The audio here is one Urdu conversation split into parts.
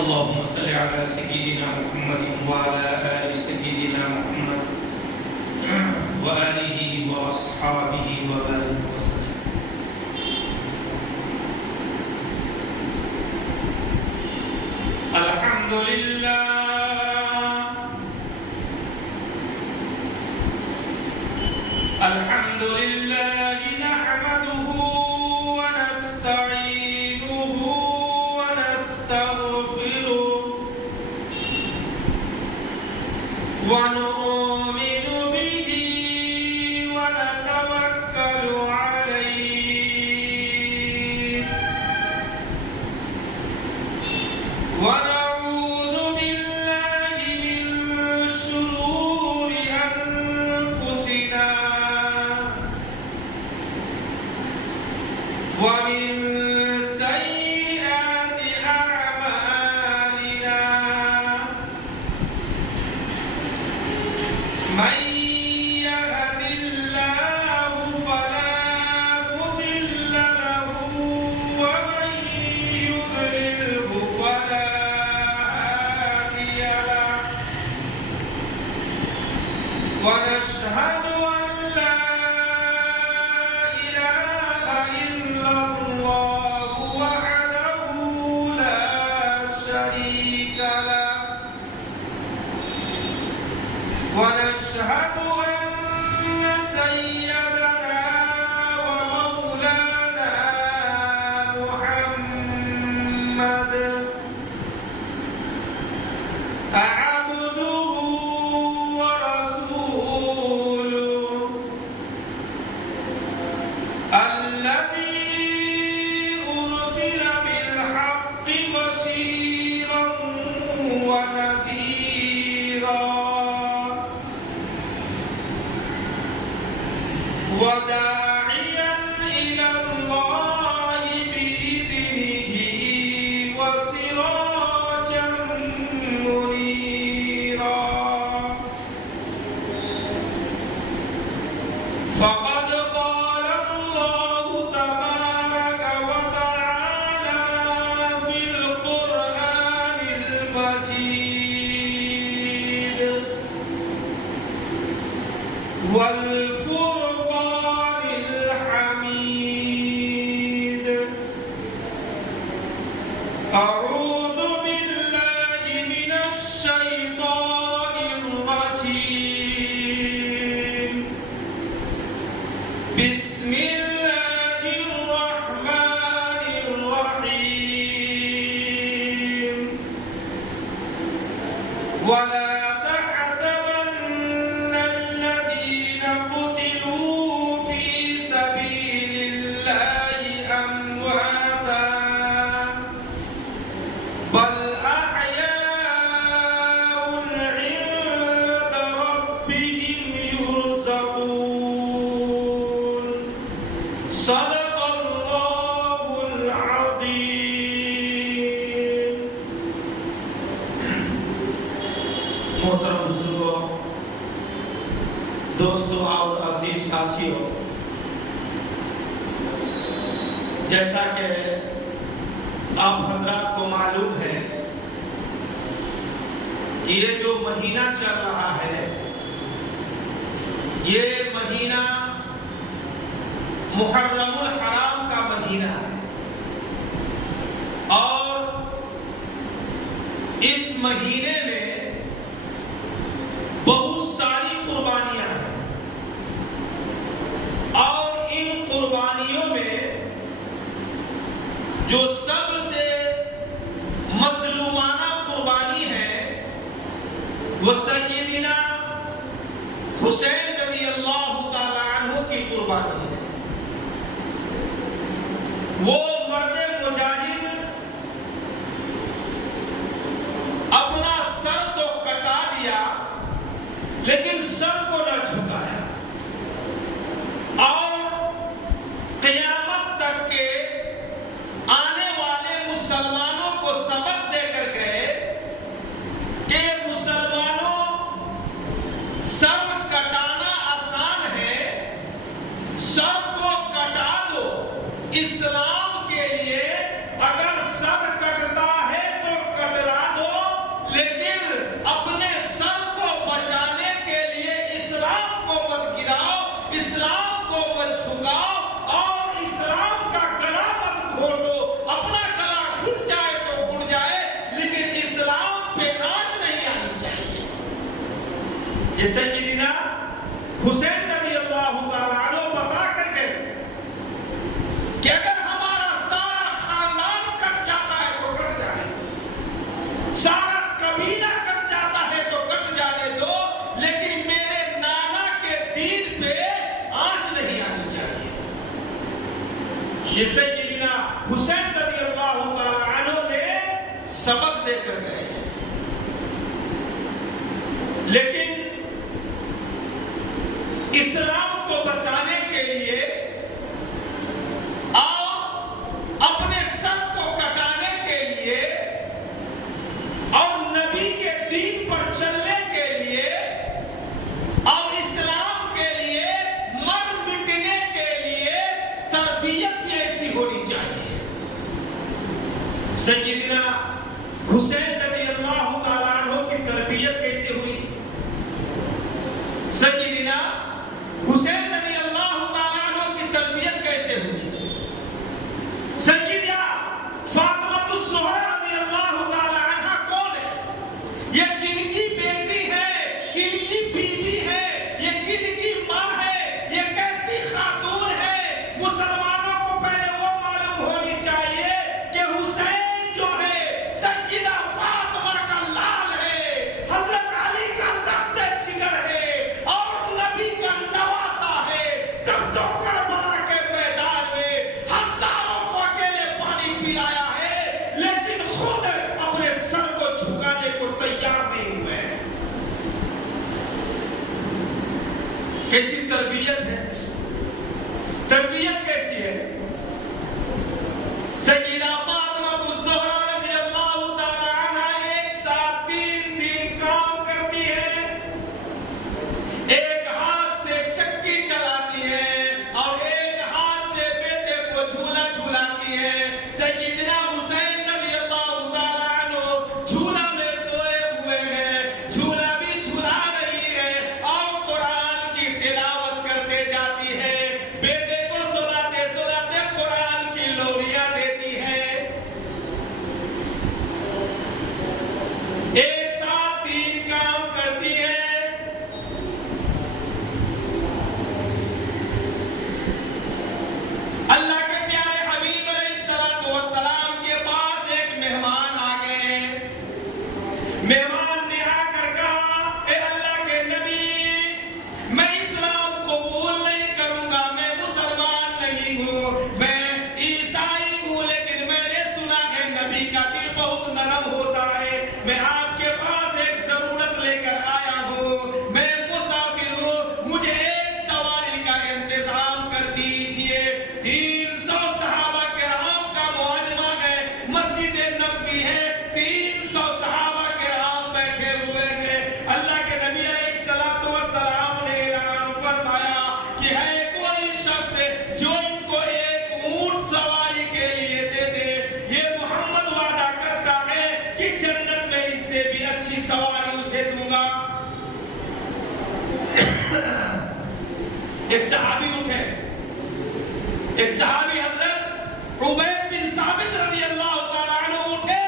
اللهم صل على سيدنا محمد وعلى آل سيدنا محمد وآله وأصحابه وبارك وسلم. الحمد لله الحمد لله نحمده ونستعينه ونستغفره ونؤمن به ونتوكل عليه ونعوذ بالله من شرور أنفسنا ومن سيئات أعمالنا من يهد الله فلا مضل له ومن يضلله فلا هادي له ونشهد أن لا إله إلا الله وحده لا شريك له ونشهد أن سيدنا ومولانا محمد عبده ورسوله الذي أرسل بالحق بشيرا ونذيرا وداعيا إلى الله بإذنه وسراجا منيرا فقد قال الله تبارك وتعالى في القرآن المجيد والفرقان الحميد أعوذ بالله من الشيطان الرجيم بسم الله الرحمن الرحيم ولا تحسبن الذين قتلوا في سبيل الله أمواتا بل أحياء عند ربهم يرزقون صدق الله العظيم. محترم بزرگوں، دوستوں اور عزیز ساتھیوں، جیسا کہ آپ حضرات کو معلوم ہے کہ یہ جو مہینہ چل رہا ہے یہ مہینہ محرم الحرام کا مہینہ ہے اور اس مہینے میں بہت ساری قربانیاں ہیں اور ان قربانیوں میں جو سب سے مظلومانہ قربانی ہے وہ سیدنا حسین رضی اللہ تعالی عنہ کی قربانی ہے. وہ مرد مجاہد اپنا سر تو کٹا دیا لیکن سر کو نہ جھکایا اور قیامت تک کے آنے والے مسلمانوں کو سبق دے کر گئے کہ مسلمانوں سر کٹانا یہ سیدنا حسین رضی اللہ تعالیٰ عنہ بتا کر گئے کہ اگر ہمارا سارا خاندان کٹ جاتا ہے تو کٹ جانے دو، سارا قبیلہ کٹ جاتا ہے تو کٹ جانے دو، لیکن میرے نانا کے دین پہ آنچ نہیں آنی چاہیے۔ یہ سیدنا حسین رضی اللہ تعالیٰ عنہ نے سبق دے کر گئے۔ لیکن اسلام کو بچانے کے لیے اور اپنے سر کو کٹانے کے لیے اور نبی کے دین پر چلنے کے لیے اور اسلام کے لیے مر مٹنے کے لیے تربیت کیسی ہونی چاہیے۔ سیدنا حسین رضی اللہ تعالیٰ عنہ کی تربیت کیسے ہوئی؟ سیدنا حسین رضی اللہ تعالیٰ عنہ کی تربیت کیسے ہوئی؟ سیدہ فاطمہ الزہرا رضی اللہ تعالیٰ عنہ کون ہے؟ یہ کن کی بیٹی ہے؟ کن کی بیوی ہے؟ یہ کن کی ماں ہے؟ یہ کیسی خاتون ہے؟ مسلمانوں کو پہلے وہ معلوم ہونی چاہیے کہ حسین جو ہے سیدہ فاطمہ کا لال ہے، حضرت علی کا لخت جگر ہے اور نبی کا نواسا ہے۔ تب تو کربلا کے میدان میں ہزاروں کو اکیلے پانی پلایا ہے، لیکن خود اپنے سر کو جھکانے کو تیار نہیں ہوئے۔ کیسی تربیت ہے؟ تربیت کیسی ہے؟ سیدہ فاطمہ الزہرا رضی اللہ تعالیٰ عنہ ایک ساتھ تین کام کرتی ہے۔ ایک ہاتھ سے چکی چلاتی ہے اور ایک ہاتھ سے بیٹے کو جھولا جھولاتی ہے۔ سیدنا حسین رضی اللہ تعالیٰ عنہ جھولا میں سوئے ہوئے ہیں، جھولا بھی جھولا رہی ہے اور قرآن کی تلاوت کرتے جاتی ہے۔ بیٹے کو سلاتے سلاتے قرآن کی لوریاں دیتی ہے۔ ایک ساتھ تین کام کرتی ہے۔ اللہ کے پیارے حبیب علیہ الصلوۃ والسلام کے پاس ایک مہمان آ گئے۔ مہمان نے آ کر کہا، اے اللہ کے نبی، میں اسلام قبول نہیں کروں گا، میں مسلمان نہیں ہوں، میں عیسائی ہوں، لیکن میں نے سنا ہے نبی کا دل بہت نرم ہوتا ہے، میں آپ کے پاس ایک ضرورت لے کر آیا ہوں، میں مسافر ہوں، مجھے ایک سواری کا انتظام کر دیجئے۔ 300 صحابہ کرام کا معجمہ ہے، مسجد نبوی ہے، 300 صحابہ کرام بیٹھے ہوئے ہیں۔ اللہ کے نبی علیہ الصلوۃ والسلام نے اعلان فرمایا کہ ہے کوئی شخص جو ان کو ایک اونٹ سواری کے لیے دے دے، یہ محمد وعدہ کرتا ہے کہ جنت میں اس سے بھی اچھی سواری اسے دوں گا۔ ایک صحابی اٹھے، ایک صحابی حضرت عبید بن ثابت رضی اللہ تعالیٰ عنہ اٹھے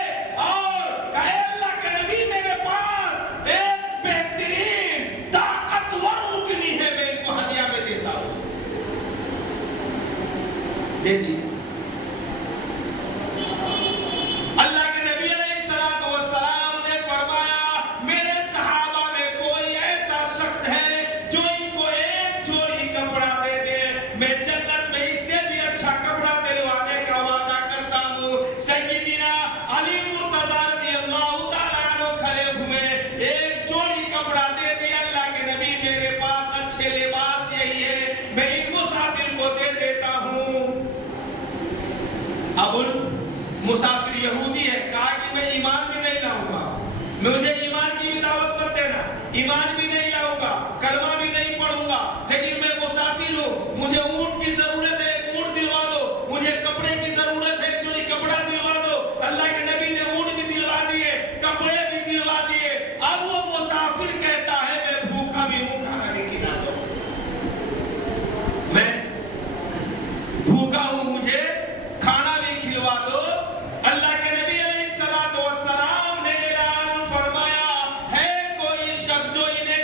اور کہا، اے اللہ کے نبی، میرے پاس ایک بہترین طاقتور اونٹنی ہے، میں ان کو ہدیہ میں دیتا ہوں۔ دے دی۔ اللہ کے نبی علیہ الصلوۃ والسلام نے فرمایا، میرے صحابہ میں کوئی ایسا شخص ہے جو ان کو ایک جوڑی کپڑا دے دے، میں جنت میں اس سے بھی اچھا کپڑا دلوانے کا وعدہ کرتا ہوں۔ سیدنا علی مرتضی رضی اللہ تعالیٰ عنہ کھڑے ہوئے، ایک جوڑی کپڑا دے دیا۔ اللہ کے نبی، میرے پاس اچھے لباس یہی ہے، میں ان مسافر کو دے دیتا ہوں۔ اب مسافر یہودی ہے، کہا کہ میں ایمان بھی نہیں لاؤں گا، مجھے ایمان کی بھی دعوت مت دینا، ایمان بھی نہیں لاؤں گا، کلمہ بھی نہیں پڑھوں گا، لیکن میں مسافر ہوں، مجھے اونٹ کی ضرورت ہے، ایک اونٹ دلوا دو، مجھے کپڑے کی ضرورت ہے، ایک جوڑی کپڑا دلوا دو۔ اللہ کے نبی نے اونٹ بھی دلوا دیے، کپڑے بھی دلوا دیے۔ اب وہ مسافر کہتا ہے، میں بھوکا بھی ہوں، کھانا بھی کھلا دو، میں بھوکا ہوں، مجھے کھانا بھی کھلوا دو۔ اللہ کے نبی علیہ الصلوۃ والسلام نے اعلان فرمایا، ہے کوئی شخص جو انہیں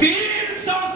300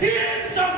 300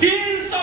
300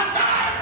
1000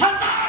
1000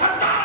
1000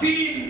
3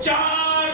4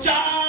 4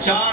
4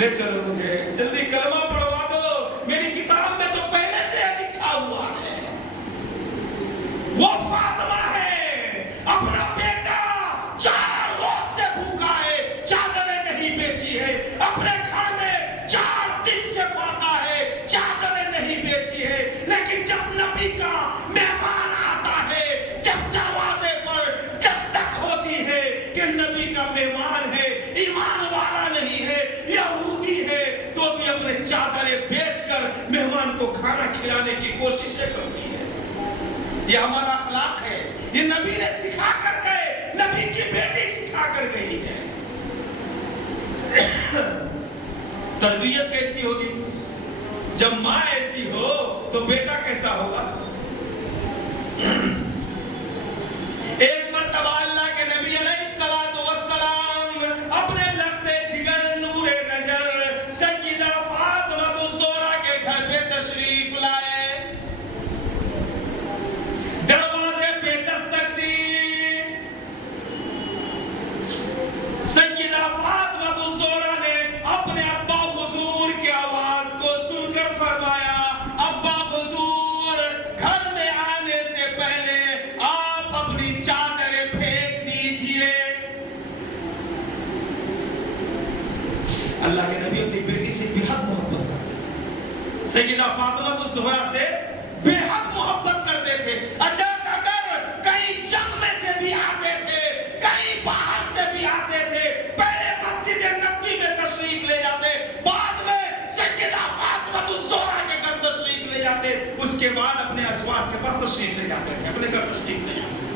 لے چلو مجھے، جلدی کلمہ پڑھوا دو، میری کتاب میں تو پہلے سے لکھا ہوا ہے۔ وہ فاطمہ ہے، اپنا بیٹا 4 روز سے بھوکا ہے، چادریں نہیں بیچی ہے، اپنے گھر میں 4 دن سے فاقہ ہے، چادریں نہیں بیچی ہے، لیکن جب نبی کا مہمان آتا ہے، جب دروازے پر دستک ہوتی ہے کہ نبی کا مہمان ہے، ایمان والا نہیں ہے، یہودی ہے، تو بھی اپنے چادریں بیچ کر مہمان کو کھانا کھلانے کی کوششیں کرتی ہے۔ یہ ہمارا اخلاق ہے، یہ نبی نے سکھا کر گئے، نبی کی بیٹی سکھا کر گئی ہے۔ تربیت کیسی ہوگی؟ جب ماں ایسی ہو تو بیٹا کیسا ہوگا؟ ایک مرتبہ اللہ کے نبی علیہ السلام اپنے لختے جگر نور نظر سیدہ فاطمہ الزہرا کے گھر پہ تشریف لائے، دروازے پہ دستک دی، سیدہ فاطمہ الزہرا نے اپنے ابا حضور کی آواز کو سن کر فرمایا، ابا حضور گھر میں آنے سے پہلے آپ اپنی چادریں پھینک دیجئے۔ اللہ کے نبی اپنی بیٹی سے بے حد محبت کرتے تھے، سیدہ فاطمہ الزہرا سے بے حد محبت کرتے تھے۔ اچانک اگر کہیں جنگ میں سے بھی آتے تھے، کہیں باہر سے بھی آتے تھے، پہلے مسجد نبوی میں تشریف لے جاتے، بعد میں سیدہ فاطمہ الزہرا کے گھر تشریف لے جاتے، اس کے بعد اپنے ازواج کے پاس تشریف لے جاتے تھے، اپنے گھر تشریف لے جاتے تھے۔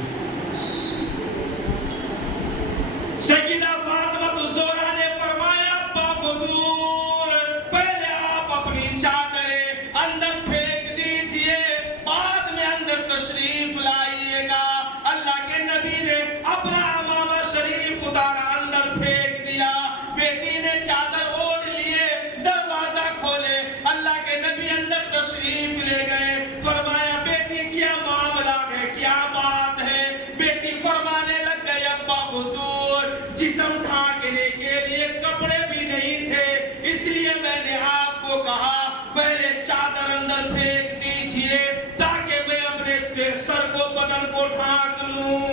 سیدہ فاطمہ الزہرا نے فرمایا، ابا حضور پہلے آپ اپنی چادریں اندر پھینک دیجئے، بعد میں اندر تشریف لائیے گا۔ اللہ کے نبی نے اپنا عمامہ شریف اتارا، اندر پھینک دیا، بیٹی نے چادر اوڑھ لیے، دروازہ کھولے، اللہ کے نبی اندر تشریف لے گئے، فرمایا بیٹی کیا معاملہ ہے، کیا بات ہے؟ بیٹی فرمانے لگ گئی، ابا حضور جسم ڈھانکنے کے لیے کپڑے بھی نہیں تھے، اس لیے میں نے آپ کو کہا پہلے چادر اندر پھینک دیجئے تاکہ میں اپنے سر کو بدن کو ڈھانک لوں۔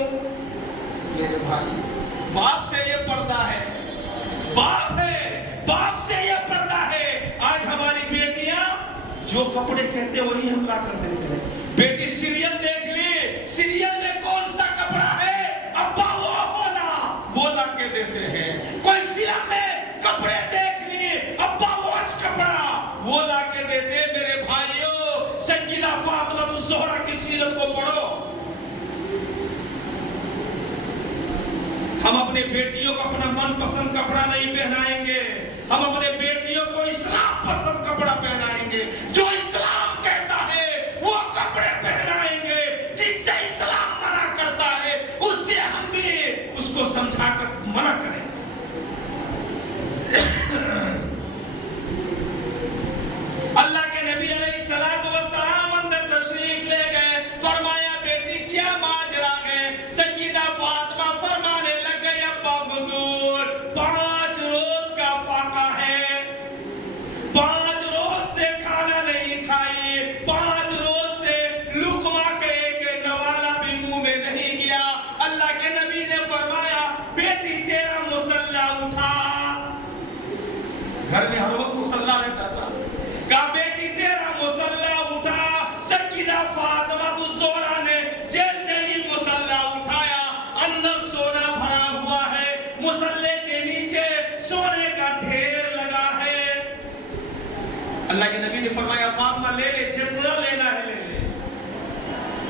میرے بھائی، باپ سے یہ پردہ ہے، باپ ہے، باپ سے یہ پردہ ہے۔ آج ہماری بیٹیاں جو کپڑے کہتے ہیں وہی ہم لا کر دیتے ہیں۔ بیٹی سیریل دیکھ لی، سیریل میں کون سا کپڑا ہے، ابا وہ لا کے دیتے ہیں۔ کوئی فلم میں کپڑے دیکھ لیے، ابا کپڑا وہ لا کے دیتے۔ میرے بھائیوں، سیدہ فاطمہ الزہرا کی سیرت کو پڑھو۔ ہم اپنے بیٹیوں کو اپنا من پسند کپڑا نہیں پہنائیں گے، ہم اپنے بیٹیوں کو اسلام پسند کپڑا پہنائیں گے، جو اسلام کہتا ہے وہ کپڑے پہنائیں گے، جس سے اسلام منع کرتا ہے اس سے ہم بھی اس کو سمجھا کر منع کریں۔ اللہ کے نبی علیہ السلام اندر تشریف لے گئے، فرمایا بیٹی کیا ماجرا ہے؟ سیدہ فاطمہ فرمانے لگ گئی، ابا حضور 5 روز کا فاقہ ہے، 5 روز سے کھانا نہیں کھائی، 5 روز سے لقمہ کے ایک نوالا بھی منہ میں نہیں گیا۔ اللہ کے نبی نے فرمایا بیٹی تیرا مصلی اٹھا، گھر میں ہر وقت مصلی رہتا تھا، کہا بیٹی تیرا مصلی اٹھا۔ سیدہ فاطمہ الزہرا نے جیسے ہی مصلی اٹھایا، اندر سونا بھرا ہوا ہے، مصلی کے نیچے سونے کا ڈھیر لگا ہے۔ اللہ کے نبی نے فرمایا فاطمہ لے لے، جتنا لینا ہے لے لے،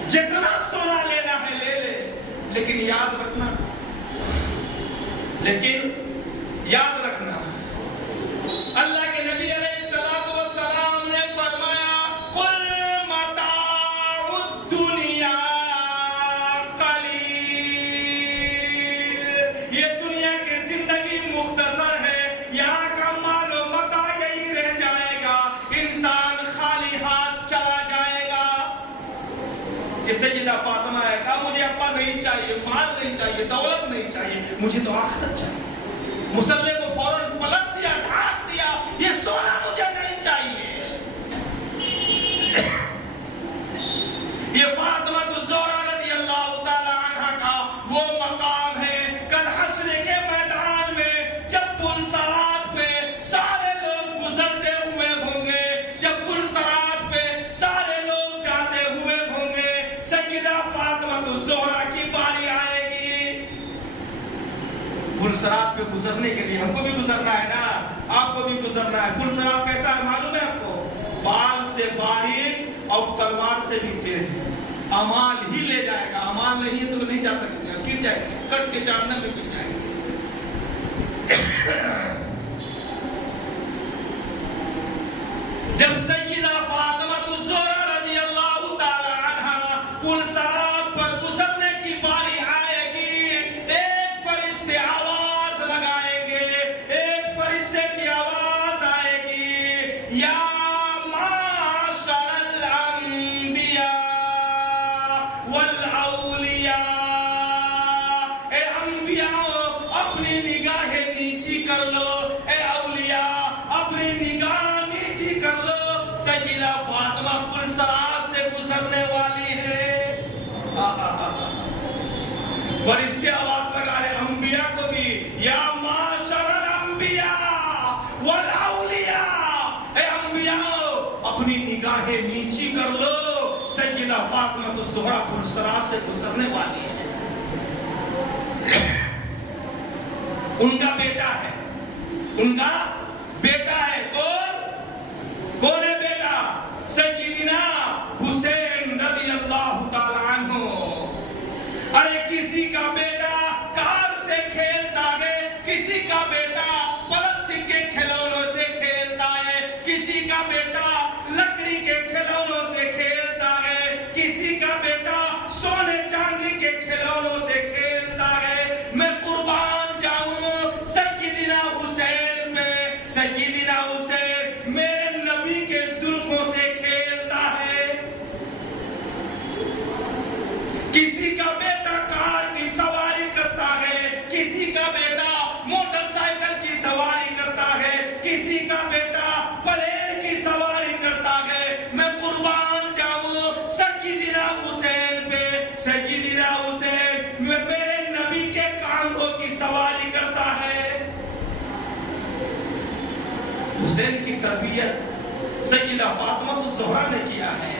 جتنا سونا لینا ہے لے لے، لیکن یاد رکھنا، اللہ کے نبی علیہ السلام نے فرمایا قل متاع الدنیا قلیل، یہ دنیا کی زندگی مختصر ہے، یہاں کا مال و متاع یہی رہ جائے گا، انسان خالی ہاتھ چلا جائے گا۔ یہ سیدہ فاطمہ ہے، کہا مجھے ابا نہیں چاہیے، مال نہیں چاہیے، دولت نہیں چاہیے، مجھے تو آخرت چاہیے۔ مصلی کو فوراً پلٹ دیا، ڈھانک دیا، فاطمۃ الزہرا کی باری آئے گی. پلسرات پہ گزرنے کے لیے ہم کو بھی گزرنا ہے نا, آپ کو بھی گزرنا ہے. پلسرات کیسا ہے معلوم ہے آپ کو؟ بال سے باریک اور تلوار سے بھی تیز ہے. امال ہی لے جائے گا, امال نہیں ہے تو نہیں جا سکتے, گر جائیں گے, کٹ کے جاننے میں گر جائیں گے. جب سیدہ فاطمہ الزہرا رضی اللہ تعالی عنہا پلسرات پر گزرنے کی باری آئے گی, ایک فرشتے آواز لگائیں گے, ایک فرشتے کی آواز آئے گی, یا معاشر الانبیاء والاولیاء, اے انبیاء اپنی نگاہیں نیچی کر لو, اے اولیاء اپنی نگاہ نیچی کر لو, سیدہ فاطمہ پلسرات سے گزرنے والی ہے. فرشتے آواز لگا رہے انبیاء کو بھی, یا معاشر الانبیاء والاولیاء, اے انبیاء اپنی نگاہیں نیچی کر لو, سیدہ فاطمہ الزہرا پلسرات سے گزرنے والی ہے. ان کا بیٹا ہے, ان کا بیٹا ہے. کون ہے بیٹا؟ سیدنا حسین رضی اللہ تعالی عنہ. ارے کسی کا بیٹا کار سے کھیلتا ہے, کسی کا بیٹا پلاسٹک کے کھلونوں سے کھیلتا ہے, کسی کا بیٹا لکڑی کے کھلونوں سے کھیلتا ہے, کسی کا بیٹا سونے چاندی کے کھلونوں سے کھیلتا ہے. میں قربان جاؤں سیدنا حسین پہ, سیدنا حسین میرے نبی کے زلفوں سے کھیلتا ہے. کسی کا بیٹا کار کی سواری کرتا ہے, کسی کا بیٹا موٹر سائیکل کی سواری کرتا ہے, کسی کا بیٹا پلین کی سواری کرتا ہے. میں قربان جاؤں سیدنا حسین پہ, سیدنا حسین میرے نبی کے کاندھوں کی سواری کرتا ہے. حسین کی تربیت سیدہ فاطمہ الزہرا نے کیا ہے,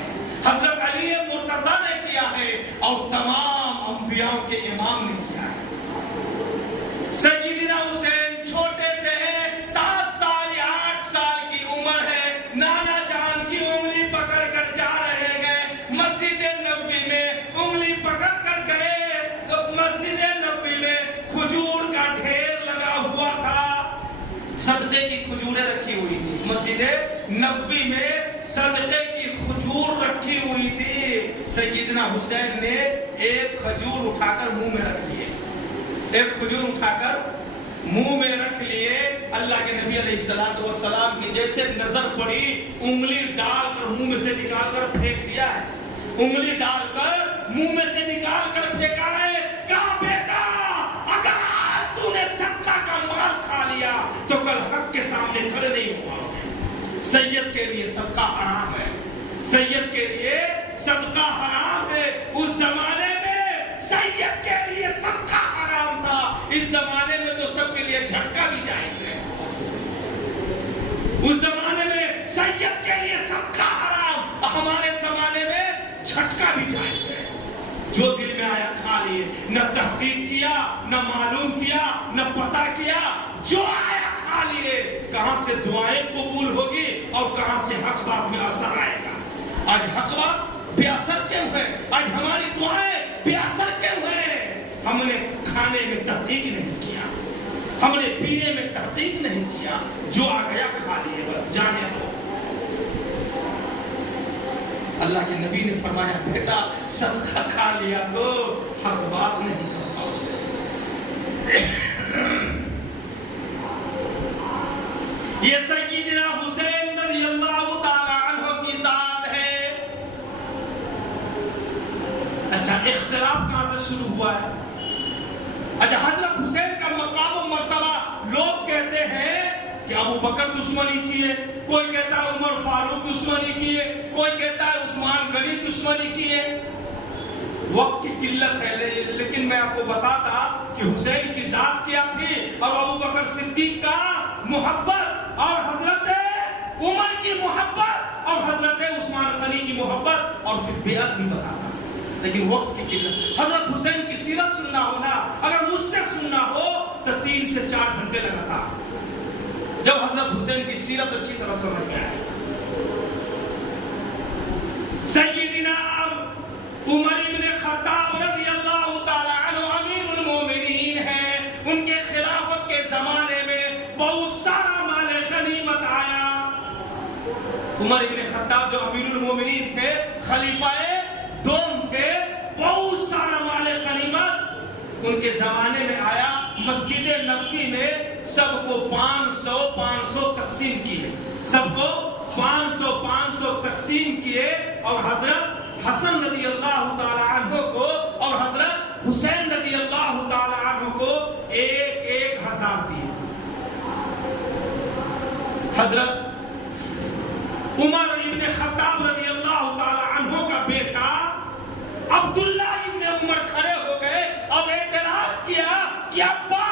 حضرت علی مرتضیٰ نے کیا ہے, اور تمام انبیاء کے امام نے کیا ہے. سیدنا حسین چھوٹے سے ہے, 7 سال یا 8 سال کی عمر ہے, نانا جان کی انگلی پکڑ کر جا رہے گئے مسجد نبوی میں, انگلی پکڑ کر گئے تو مسجد نبوی میں کھجور کا ڈھیر لگا ہوا تھا, صدقے کی کھجوریں رکھی ہوئی تھی. مسجد نبوی میں صدقے کی کھجور رکھی ہوئی تھی. سیدنا حسین نے ایک کھجور اٹھا کر منہ میں رکھ لیے, ایک کھجور اٹھا کر منہ میں رکھ لیے. اللہ کے نبی علیہ السلام کی جیسے نظر پڑی, انگلی ڈال کر منہ میں سے نکال کر پھینک دیا ہے, انگلی ڈال کر منہ میں سے نکال کر پھینکا ہے. کہا بیٹا اگر آج تو نے صدقہ کا مال کھا لیا تو کل حق کے سامنے کھڑے نہیں ہوا. سید کے لیے صدقہ حرام ہے, سید کے لیے صدقہ حرام ہے. اس زمانے میں سید کے لیے صدقہ حرام تھا, اس زمانے میں تو سب کے لیے جھٹکا بھی جائز ہے. اس زمانے میں سید کے لیے صدقہ حرام, ہمارے زمانے میں جھٹکا بھی جائز ہے. جو دل میں آیا کھا لیے, نہ تحقیق کیا, نہ معلوم کیا, نہ پتہ کیا, جو آیا کھا لیے. کہاں سے دعائیں قبول ہوگی اور کہاں سے حق بات میں اثر آئے گا. آج حق بات بے اثر کیوں ہے؟ آج ہماری دعائیں بے اثر کیوں ہیں؟ ہم نے کھانے میں تحقیق نہیں کیا, ہم نے پینے میں تحقیق نہیں کیا, جو آ گیا کھا لیے, بس جانے دو. اللہ کے نبی نے فرمایا بیٹا صدقہ کھا لیا تو حق بات نہیں کرتا. یہ سیدنا حسین رضی اللہ تعالی عنہ کی ذات ہے. اچھا اختلاف کہاں سے شروع ہوا ہے؟ اچھا حضرت حسین کا مقام و مرتبہ, لوگ کہتے ہیں کہ ابو بکر دشمنی کیے, کوئی کہتا ہے عمر فاروق دشمنی کیے, کوئی کہتا ہے عثمان غنی دشمنی کیے. وقت کی قلت ہے, لیکن میں آپ کو بتاتا کہ حسین کی ذات کیا تھی, اور ابو بکر صدیق کا محبت, اور حضرت عمر کی محبت, اور حضرت عثمان غنی کی محبت, اور پھر بیعت بھی بتاتا. لیکن وقت کی قلت. حضرت حسین کی سیرت سننا ہو نا، اگر مجھ سے سننا ہو تو 3 سے 4 گھنٹے لگاتا جب حضرت حسین کی سیرت اچھی طرح سمجھ میں آئے. سیدنا عمر ابن خطاب رضی اللہ تعالی عنہ امیر المومنین ہیں. ان کے خلافت کے زمانے میں بہت سارا مال غنیمت آیا. عمر ابن خطاب جو امیر المومنین تھے، خلیفہ دوم تھے، بہت سارا مال غنیمت ان کے زمانے میں آیا. مسجد نبوی میں سب کو 500 تقسیم کیے، سب کو 500 تقسیم کیے، اور حضرت حسن رضی اللہ تعالی عنہ کو اور حضرت حسین رضی اللہ تعالی عنہ کو 1,000 دیے. حضرت عمر ابن خطاب رضی اللہ تعالی عنہ کا بیٹا عبداللہ ابن عمر کھڑے ہو گئے اور اعتراض کیا کہ ابا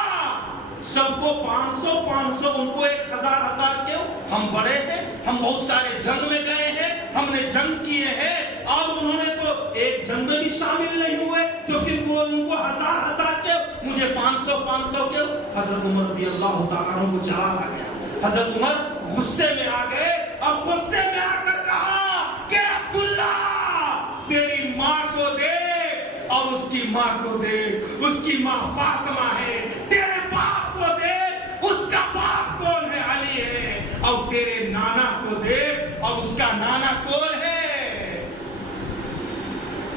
سب کو 500 ان کو 1,000 کیوں؟ ہم بڑے ہیں، ہم بہت سارے جنگ میں گئے ہیں، ہم نے جنگ کیے ہیں، اور انہوں نے تو ایک جنگ میں بھی شامل نہیں ہوئے، تو پھر وہ ان کو 1,000 کیوں؟ مجھے 500 کیوں؟ حضرت عمر رضی اللہ تعالیٰ عنہ کو چلا آ گیا. حضرت عمر غصے میں آ گئے اور غصے میں آ کر کہا کہ عبداللہ تیری ماں کو دیکھ اور اس کی ماں کو دیکھ، اس کی ماں فاطمہ ہے. تیرے باپ کو دیکھ، اس کا باپ کون ہے؟ علی ہے. اور تیرے نانا کو دیکھ اور اس کا نانا کون ہے؟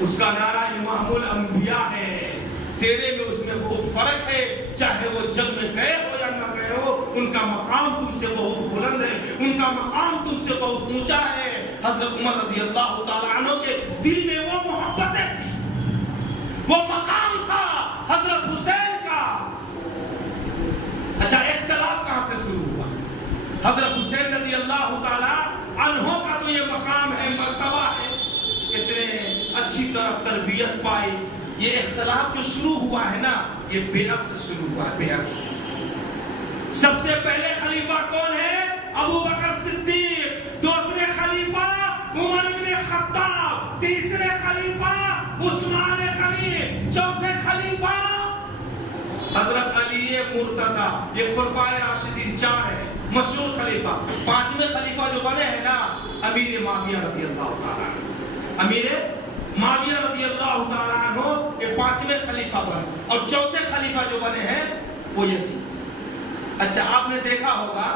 اس کا نانا امام الانبیاء ہے. تیرے میں اس میں بہت فرق ہے. چاہے وہ جنگ میں گئے ہو یا نہ گئے ہو، ان کا مقام تم سے بہت بلند ہے، ان کا مقام تم سے بہت اونچا ہے. حضرت عمر رضی اللہ تعالی عنہ کے دل میں وہ محبتیں تھی، وہ مقام تھا حضرت حسین کا. اچھا، اختلاف کہاں سے شروع ہوا؟ حضرت حسین رضی اللہ تعالی عنہ کا تو یہ مقام ہے، مرتبہ ہے، اتنے اچھی طرح تربیت پائی. یہ اختلاف جو شروع ہوا ہے نا، یہ بیعت سے شروع ہوا ہے. بیعت سے سب سے پہلے خلیفہ کون ہے؟ ابو بکر صدیق. دوسرے خلیفہ عمر بن خطاب. تیسرے خلیفہ عثمان غنی. چوتھے خلیفہ حضرت علی مرتضی. یہ خلفائے راشدین 4 ہیں، مشہور خلیفہ. 5ویں خلیفہ جو بنے ہیں نا، امیر معاویہ رضی اللہ تعالیٰ عنہ. امیر معاویہ رضی اللہ تعالیٰ عنہ یہ 5ویں خلیفہ بنے، اور چوتھے خلیفہ جو بنے ہیں وہ یزید. اچھا، آپ نے دیکھا ہوگا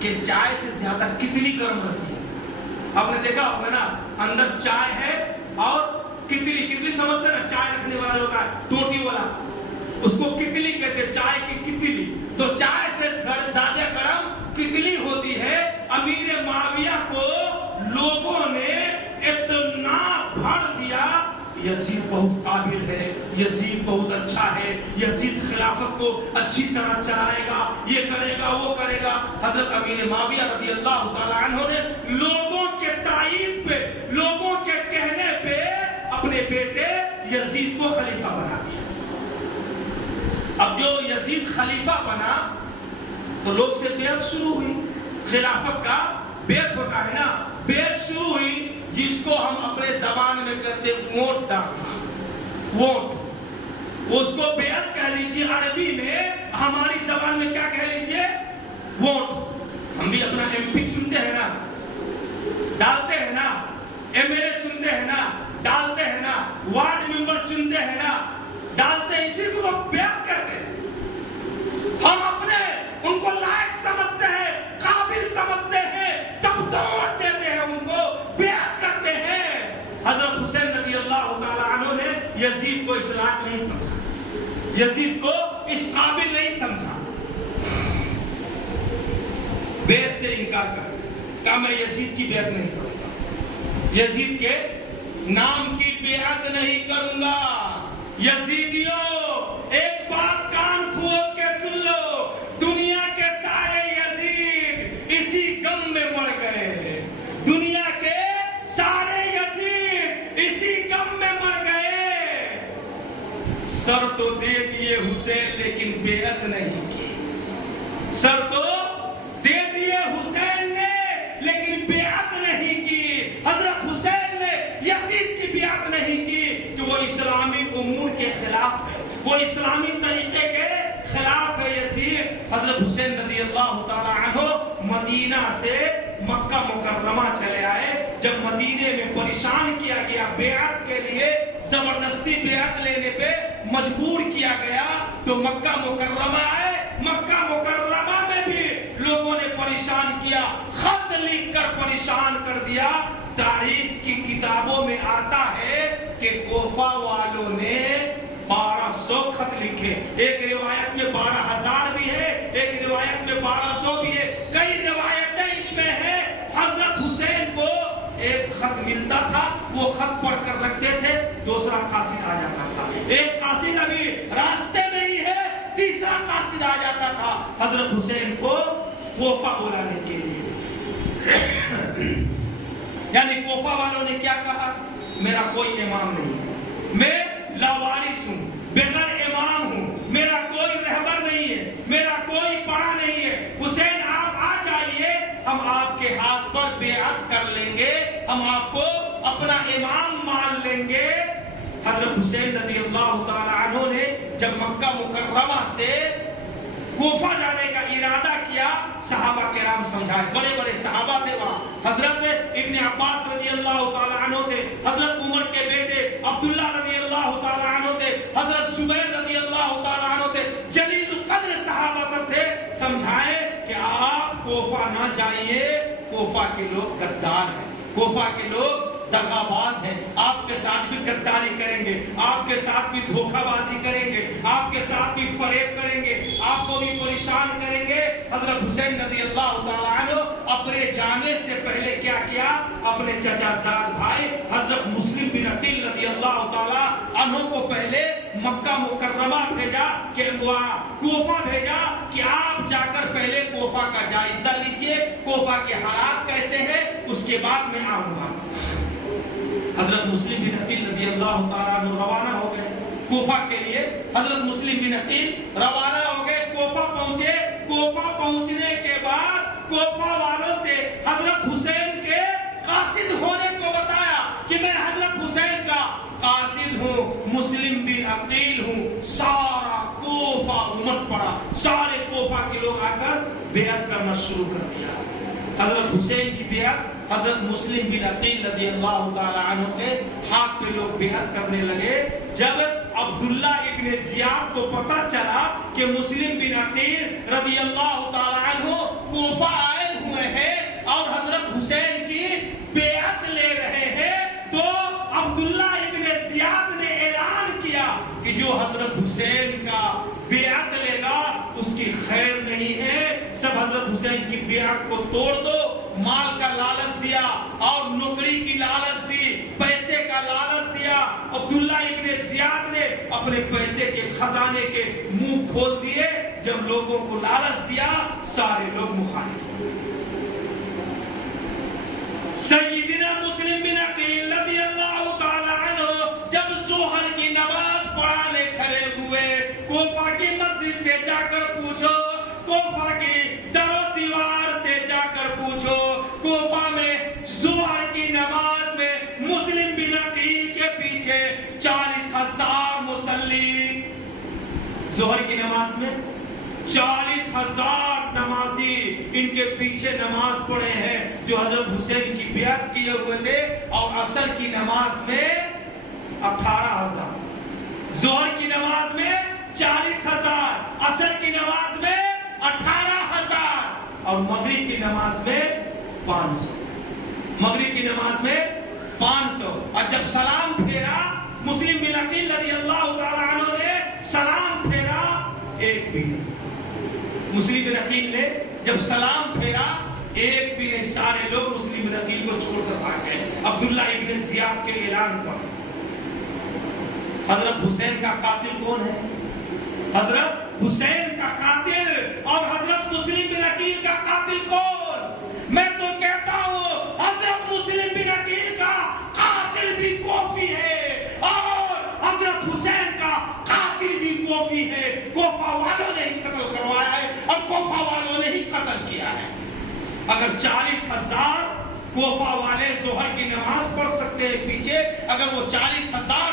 کہ چائے سے زیادہ کتلی گرم رہتی ہے. آپ نے دیکھا ہوگا نا، اندر چائے ہے اور کتلی سمجھتے نا، چائے رکھنے والا ہوتا ہے ٹوٹی والا، اس کو کتلی کہتے ہیں، چائے کی کتلی. تو چائے سے زیادہ گرم کتلی ہوتی ہے. امیر معاویہ کو لوگوں نے اتنا بھر دیا، یزید بہت قابل ہے، یزید بہت اچھا ہے، یزید خلافت کو اچھی طرح چلائے گا، یہ کرے گا، وہ کرے گا. حضرت امیر معاویہ رضی اللہ تعالیٰ عنہ نے لوگوں کے تائید پہ، لوگوں کے کہنے پہ اپنے بیٹے یزید کو خلیفہ بنا دیا. اب جو یزید خلیفہ بنا تو لوگ سے بیعت شروع ہوئی. خلافت کا بیعت ہوتا ہے نا، بیعت شروع ہوئی، جس کو ہم اپنے زبان میں کہتے ہیں ووٹ ڈالنا. ووٹ، اس کو بیعت کہہ لیجیے. عربی میں ہماری زبان میں کیا کہہ لیجیے؟ ووٹ. ہم بھی اپنا ایم پی چنتے ہیں نا، ڈالتے ہیں نا، ایم ایل اے چنتے ہیں نا، ڈالتے ہیں نا، وارڈ ممبر چنتے ہیں نا، ڈالتے ہیں. اسی کو بیعت کہتے ہیں. ہم اپنے ان کو لائق سمجھتے ہیں، قابل سمجھتے ہیں، تب تو ووٹ دیتے ہیں، ان کو بیعت کرتے ہیں. حضرت حسین رضی اللہ تعالی عنہ نے یزید کو اس لائق نہیں سمجھا، یزید کو اس قابل نہیں سمجھا. بیعت سے انکار کر کہا میں یزید کی بیعت نہیں کروں گا، یزید کے نام کی بیعت نہیں کروں گا. یزیدیوں، ایک بات کان کھول کے سن لو، دنیا کے سارے یزید اسی غم میں مر گئے. دنیا کے سارے یزید اسی غم میں مر گئے. سر تو دے دیے حسین لیکن بیعت نہیں کی. سر تو دے دیے حسین نے لیکن بیعت نہیں کی. حضرت حسین نے یزید کی بیعت نہیں کی کہ وہ اسلامی امور کے خلاف ہے، وہ اسلامی طریقے کے خلاف ہے یزید۔ حضرت حسین رضی اللہ تعالی عنہ مدینہ سے مکہ مکرمہ چلے آئے۔ جب مدینے میں پریشان کیا گیا، بیعت کے لیے زبردستی بیعت لینے پہ مجبور کیا گیا، تو مکہ مکرمہ آئے۔ مکہ مکرمہ میں بھی لوگوں نے پریشان کیا، خط لکھ کر پریشان کر دیا۔ تاریخ کی کتابوں میں آتا ہے کہ کوفہ والوں نے 1200 خط لکھے، ایک روایت میں 12,000 بھی ہے، ایک روایت میں 1200 بھی ہے، کئی روایتیں اس میں ہیں۔ حضرت حسین کو ایک خط ملتا تھا، وہ خط پڑھ کر رکھتے تھے، دوسرا قاصد آ جاتا تھا، ایک قاصد ابھی راستے میں ہی ہے، تیسرا قاصد آ جاتا تھا حضرت حسین کو کوفہ بلانے کے لیے۔ یعنی کوفہ والوں نے کیا کہا؟ میرا کوئی امام نہیں، میں لاوارث ہوں، بغیر امام ہوں، میرا کوئی رہبر نہیں ہے، میرا کوئی پڑا نہیں ہے، حسین آپ آ جائیے، ہم آپ کے ہاتھ پر بیعت کر لیں گے، ہم آپ کو اپنا امام مان لیں گے۔ حضرت حسین رضی اللہ تعالی عنہ نے جب مکہ مکرمہ سے کوفہ جانے کا ارادہ کیا، صحابہ کرام سمجھائے، بڑے بڑے صحابہ تھے وہاں، حضرت ابن عباس رضی اللہ تعالی عنہ تھے، حضرت عمر کے بیٹے عبداللہ رضی اللہ تعالی عنہ تھے، حضرت زبیر رضی اللہ تعالی عنہ تھے، جلیل القدر صحابہ سب تھے، سمجھائے کہ آپ کوفہ نہ جائیے، کوفہ کے لوگ غدار ہیں، کوفہ کے لوگ دغا باز ہیں، آپ کے ساتھ بھی غداری کریں گے، آپ کے ساتھ بھی دھوکہ بازی کریں گے، آپ کے ساتھ بھی فریب کریں گے، آپ کو بھی پریشان کریں گے۔ حضرت حسین رضی اللہ تعالی عنہ اپنے جانے سے پہلے کیا کیا؟ اپنے چچا زاد بھائی حضرت مسلم بن عقیل رضی اللہ تعالی عنہ کو پہلے مکہ مکرمہ بھیجا، کہ کوفہ بھیجا کہ آپ جا کر پہلے کوفہ کا جائزہ لیجئے، کوفہ کے حالات کیسے ہیں، اس کے بعد میں آؤں گا۔ حضرت مسلم بن عقیل رضی اللہ تعالیٰ عنہ روانہ ہو گئے کوفہ کے لیے۔ حضرت مسلم بن عقیل روانہ ہو گئے، کوفہ پہنچے۔ کوفہ پہنچنے کے بعد کوفہ والوں سے حضرت حسین کے قاصد ہونے کو بتایا کہ میں حضرت حسین کا قاصد ہوں، مسلم بن عقیل ہوں۔ سارا کوفہ امٹ پڑا، سارے کوفہ کے لوگ آ کر بیعت کرنا شروع کر دیا۔ حضرت حسین کی بیعت حضرت مسلم بن عقیل رضی اللہ تعالی عنہ کے ہاتھ پہ لوگ بیعت کرنے لگے۔ جب عبداللہ ابن زیاد کو پتہ چلا کہ مسلم بن عقیل رضی اللہ تعالی عنہ کوفہ آئے ہوئے ہیں اور حضرت حسین کی بیعت لے رہے ہیں، تو عبداللہ ابن زیاد نے اعلان کیا کہ جو حضرت حسین کا بیعت لے گا اس کی خیر نہیں ہے، سب حضرت حسین کی بیعت کو توڑ دو۔ مال کا لالچ دیا اور نوکری کی لالچ دی، پیسے کا لالچ دیا۔ عبداللہ ابن زیاد نے اپنے پیسے کے خزانے کے منہ کھول دیے۔ جب لوگوں کو لالچ دیا، سارے لوگ مخالف ہو گئے۔ سیدنا مسلم بن عقیل رضی اللہ تعالی عنہ جب ظہر کی نماز پڑھانے کھڑے ہوئے، کوفہ کی مسجد سے جا کر پوچھو، کوفہ کی در و دیوار سے جا کر پوچھو، کوفہ میں ظہر کی نماز میں مسلم بن عقیل کے پیچھے 40,000 مصلی، ظہر کی نماز میں 40,000 نمازی ان کے پیچھے نماز پڑھے ہیں جو حضرت حسین کی بیعت کیے ہوئے تھے، اور عصر کی نماز میں 18,000، ظہر کی نماز میں 40,000، عصر کی نماز میں 18,000 اور مغرب کی نماز میں 500، مغرب کی نماز میں 500۔ اور جب سلام پھیرا مسلم بن عقیل رضی اللہ تعالی عنہ نے سلام پھیرا، ایک بھی نہیں۔ مسلم بن عقیل نے جب سلام پھیرا، ایک بھی نہیں، سارے لوگ مسلم بن عقیل کو چھوڑ کر بھاگ گئے عبداللہ ابن زیاد کے اعلان پر۔ حضرت حسین کا قاتل کون ہے؟ حضرت حسین کا قاتل اور حضرت مسلم بن عقیل کا قاتل کون؟ میں تو کہتا ہوں حضرت مسلم بن عقیل کا قاتل بھی کوفی ہے اور حضرت حسین کا قاتل بھی کوفی ہے۔ کوفہ والوں نے ہی قتل کروایا ہے اور کوفہ والوں نے ہی قتل کیا ہے۔ اگر 40,000 کوفہ والے ظہر کی نماز پڑھ سکتے ہیں پیچھے، اگر وہ 40,000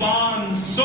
500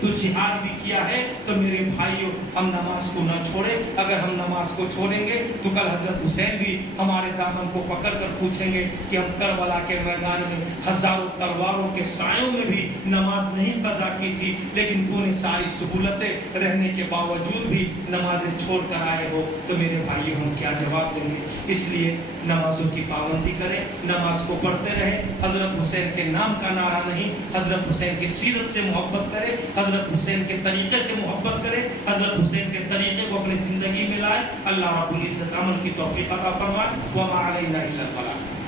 تو جہاد بھی کیا ہے. تو میرے بھائیوں ہم نماز کو نہ چھوڑیں. اگر ہم نماز کو چھوڑیں گے تو کل حضرت حسین بھی ہمارے دامن کو پکڑ کر پوچھیں گے کہ ہم کربلا کے میدان میں ہزاروں تلواروں کے سایوں میں بھی نماز نہیں قضا کی تھی, لیکن تو نے ساری سہولتیں رہنے کے باوجود بھی نمازیں چھوڑ کر آئے ہو. تو میرے بھائیوں ہم کیا جواب دیں گے؟ اس لیے نمازوں کی پابندی کریں, نماز کو پڑھتے رہیں. حضرت حسین کے نام کا نعرہ نہیں, حضرت حسین کی سیرت سے محبت کریں, حضرت حسین کے طریقے سے محبت کریں, حضرت حسین کے طریقے کو اپنی زندگی میں لائیں. اللہ رب العزت عمل کی توفیق عطا فرمائے. وما علینا الا البلاغ.